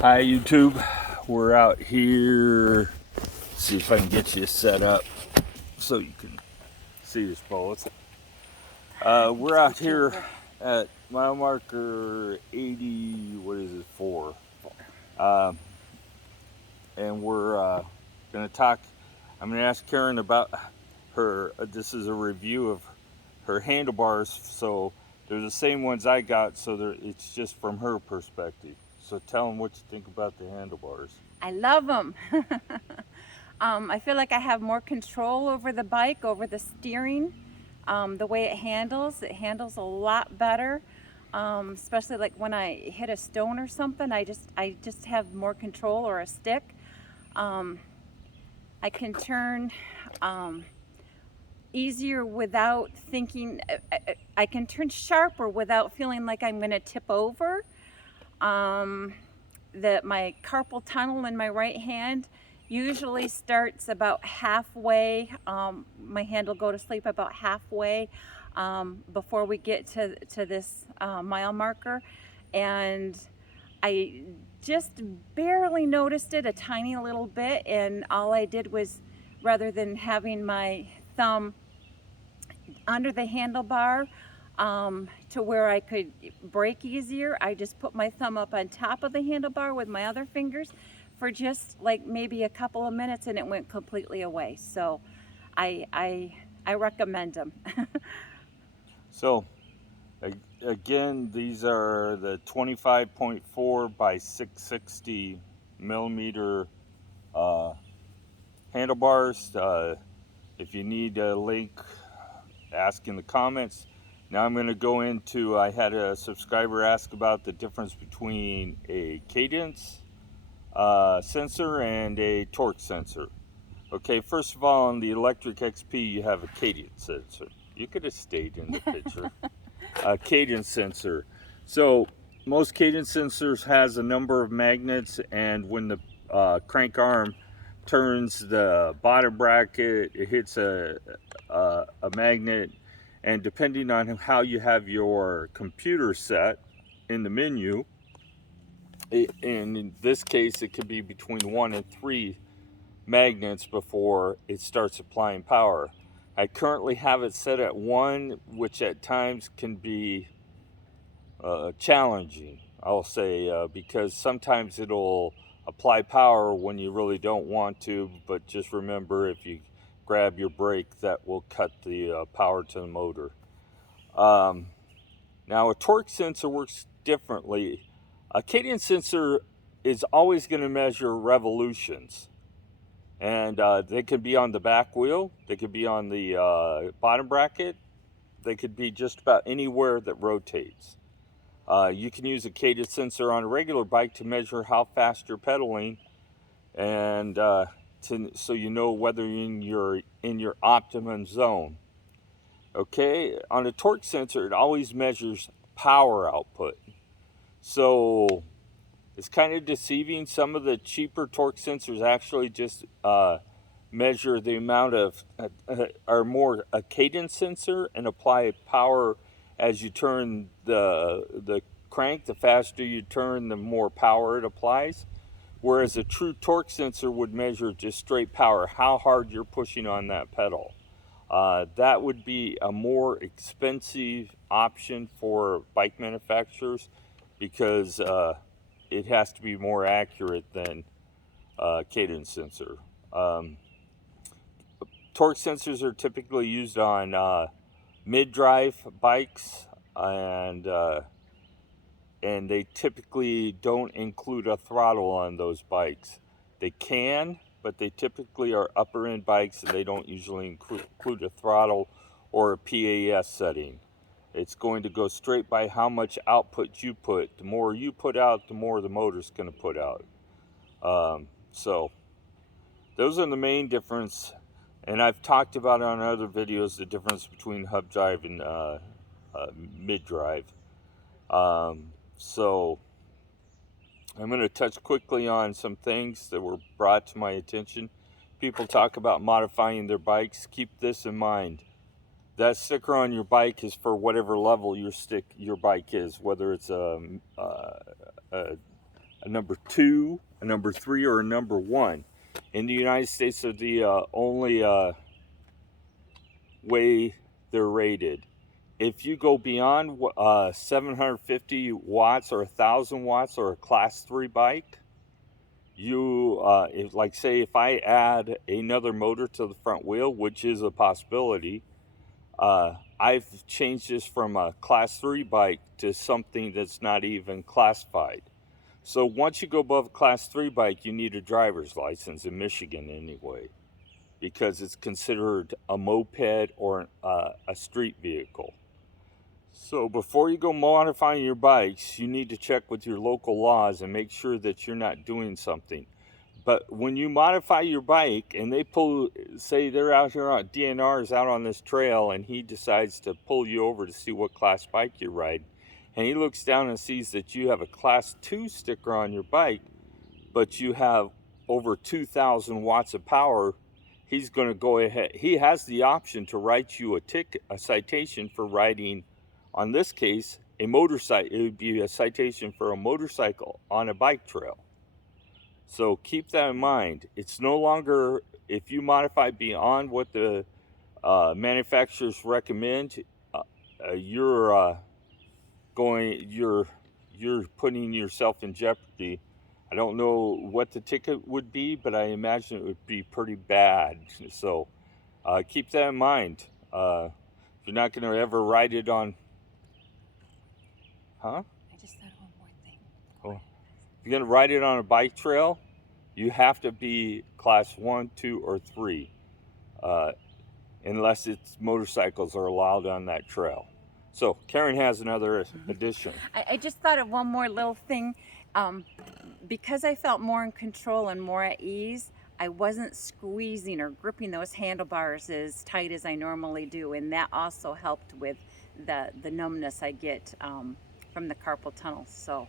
Hi YouTube, we're out here. See if I can get you set up so you can see us both. We're out here at mile marker 80, what is it, 4. Um, and we're going to talk, I'm going to ask Karen about her, this is a review of her handlebars. So they're the same ones I got, so it's just from her perspective. So tell them what you think about the handlebars. I love them. I feel like I have more control over the bike, over the steering, the way it handles. It handles a lot better, especially like when I hit a stone or something. I just have more control, or a stick. Um, I can turn easier without thinking. I can turn sharper without feeling like I'm going to tip over. Um, that my carpal tunnel in my right hand usually starts about halfway. My hand will go to sleep about halfway before we get to this mile marker. And I just barely noticed it, a tiny little bit. And all I did was, rather than having my thumb under the handlebar to where I could brake easier, I just put my thumb up on top of the handlebar with my other fingers for just like maybe a couple of minutes, and it went completely away. So I recommend them. So again, these are the 25.4 by 660 millimeter uh, handlebars. If you need a link, ask in the comments. Now I'm going to go into, I had a subscriber ask about the difference between a cadence sensor and a torque sensor. Okay, first of all, on the Electric XP, you have a cadence sensor. You could have stayed in the picture. A cadence sensor. So most cadence sensors has a number of magnets, and when the crank arm turns the bottom bracket, it hits a magnet, and depending on how you have your computer set in the menu, and in this case it could be between 1 and 3 magnets before it starts applying power. I currently have it set at 1, which at times can be challenging, I'll say, because sometimes it'll apply power when you really don't want to, but just remember, if you grab your brake, that will cut the power to the motor. Now, a torque sensor works differently. A cadence sensor is always going to measure revolutions, and they could be on the back wheel, they could be on the bottom bracket, they could be just about anywhere that rotates. You can use a cadence sensor on a regular bike to measure how fast you're pedaling, and so you know whether you're in your optimum zone. Okay, on a torque sensor, it always measures power output. So it's kind of deceiving. Some of the cheaper torque sensors actually just measure the amount of, are more a cadence sensor and apply power as you turn the crank. The faster you turn, the more power it applies. Whereas a true torque sensor would measure just straight power, how hard you're pushing on that pedal. That would be a more expensive option for bike manufacturers because it has to be more accurate than cadence sensor. Um, Torque sensors are typically used on mid-drive bikes, and they typically don't include a throttle on those bikes. They can, but they typically are upper end bikes, and they don't usually include a throttle or a PAS setting. It's going to go straight by how much output you put. The more you put out, the more the motor's going to put out. So those are the main difference. And I've talked about on other videos the difference between hub drive and mid drive. So I'm going to touch quickly on some things that were brought to my attention. People talk about modifying their bikes. Keep this in mind. That sticker on your bike is for whatever level your bike is, whether it's a a number 2, a number 3, or a number 1. In the United States, are the only way they're rated. If you go beyond 750 watts or 1,000 watts or a class 3 bike, like say if I add another motor to the front wheel, which is a possibility, I've changed this from a class 3 bike to something that's not even classified. So once you go above a class 3 bike, you need a driver's license in Michigan anyway, because it's considered a moped or a street vehicle. So before you go modifying your bikes, you need to check with your local laws and make sure that you're not doing something. But when you modify your bike and they say they're out here on DNR's out on this trail and he decides to pull you over to see what class bike you ride, and he looks down and sees that you have a class 2 sticker on your bike, but you have over 2,000 watts of power, he's going to go ahead. He has the option to write you a citation for riding, on this case, a motorcycle. It would be a citation for a motorcycle on a bike trail. So keep that in mind. It's no longer, if you modify beyond what the manufacturers recommend, you're putting yourself in jeopardy. I don't know what the ticket would be, but I imagine it would be pretty bad. So keep that in mind. If you're not going to ever ride it on, I just thought of one more thing. Oh. If you're going to ride it on a bike trail, you have to be class 1, 2, or 3, unless it's motorcycles are allowed on that trail. So Karen has another addition. I just thought of one more little thing. Because I felt more in control and more at ease, I wasn't squeezing or gripping those handlebars as tight as I normally do, and that also helped with the numbness I get from the carpal tunnel. So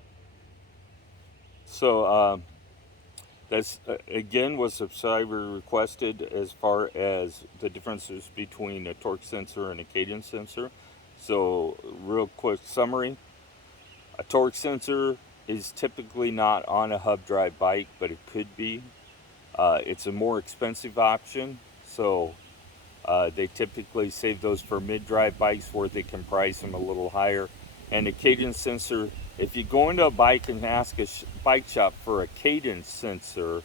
that's again what subscriber requested as far as the differences between a torque sensor and a cadence sensor. So real quick summary: a torque sensor is typically not on a hub drive bike, but it could be. It's a more expensive option, so they typically save those for mid-drive bikes where they can price them a little higher. And a cadence sensor, if you go into a bike and ask a bike shop for a cadence sensor,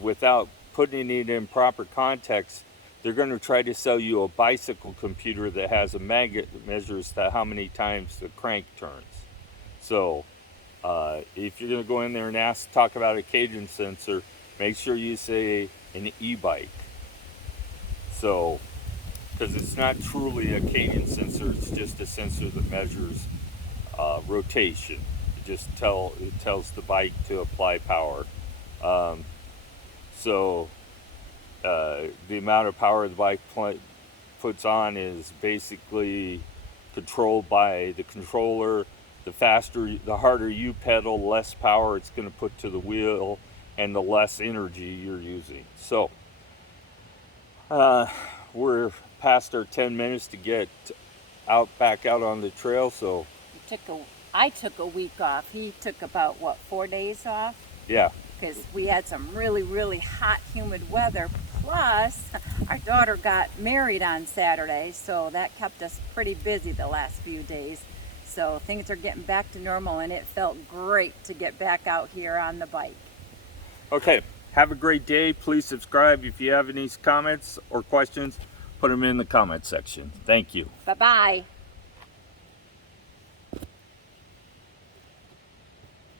without putting it in proper context, they're going to try to sell you a bicycle computer that has a magnet that measures how many times the crank turns. So if you're going to go in there and talk about a cadence sensor, make sure you say an e-bike. So, because it's not truly a cadence sensor, it's just a sensor that measures rotation. It tells the bike to apply power. So the amount of power the bike puts on is basically controlled by the controller. The harder you pedal, less power it's going to put to the wheel and the less energy you're using. So we're past our 10 minutes to get back out on the trail. So I took a week off. He took about 4 days off? Yeah. Because we had some really, really hot, humid weather. Plus, our daughter got married on Saturday, so that kept us pretty busy the last few days. So things are getting back to normal, and it felt great to get back out here on the bike. Okay, have a great day. Please subscribe. If you have any comments or questions, put them in the comment section. Thank you. Bye-bye.